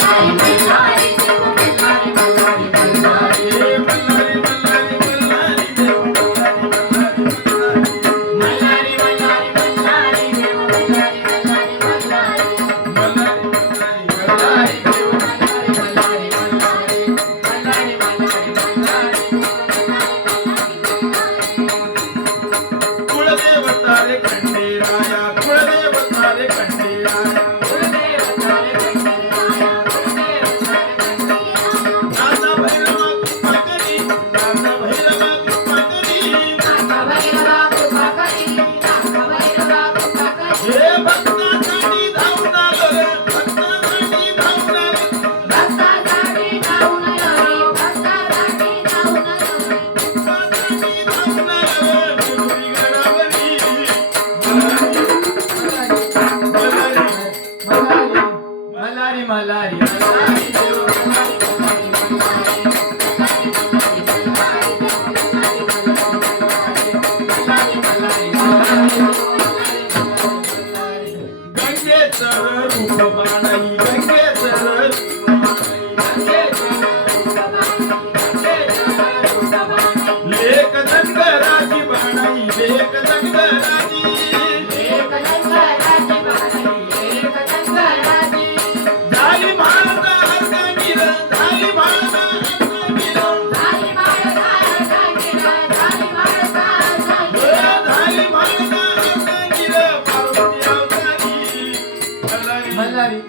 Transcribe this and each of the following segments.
Thank you.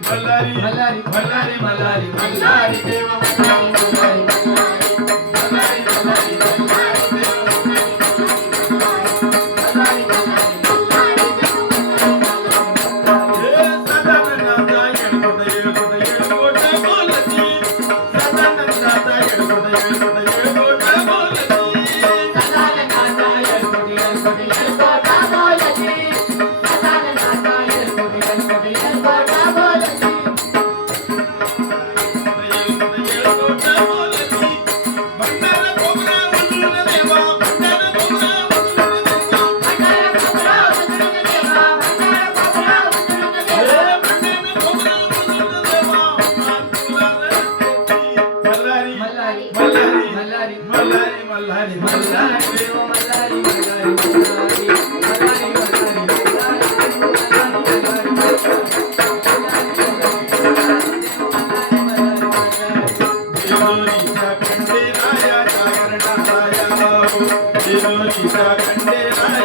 Mallari Mallari Mallari Mallari Mallari 지선 지사 간대라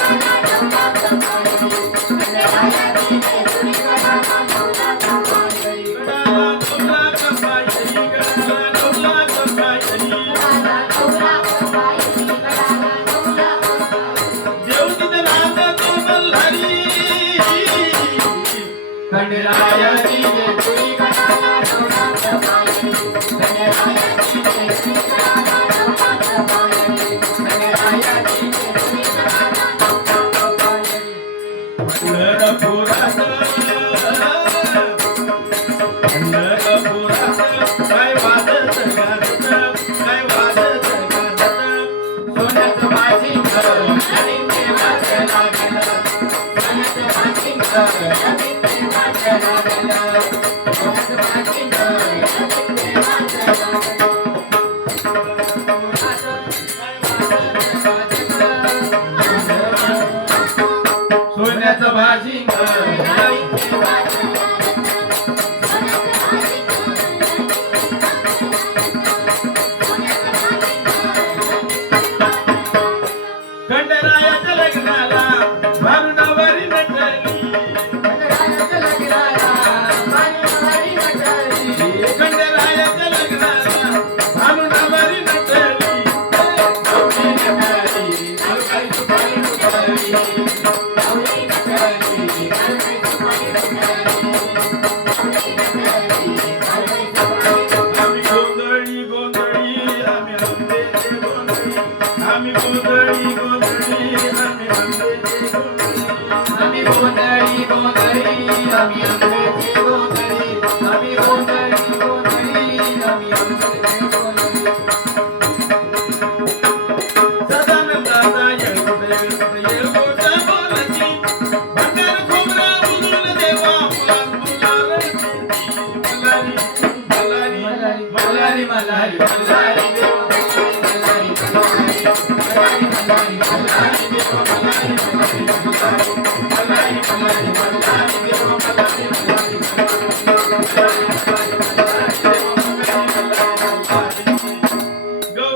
हमें गोदड़ी गोदड़ी हमें अंग्रेज़ी गोदड़ी हमें गोदड़ी गोदड़ी हमें अंग्रेज़ी गोदड़ी हमें गोदड़ी गोदड़ी हमें अंग्रेज़ी गोदड़ी सदानंद दादा ये गोदड़ी ये गोदा बोलची भंडार खोबरा बुज़ुर्ग देवा मुलाल मुलाल मलारी मलारी मलारी मलारी मलारी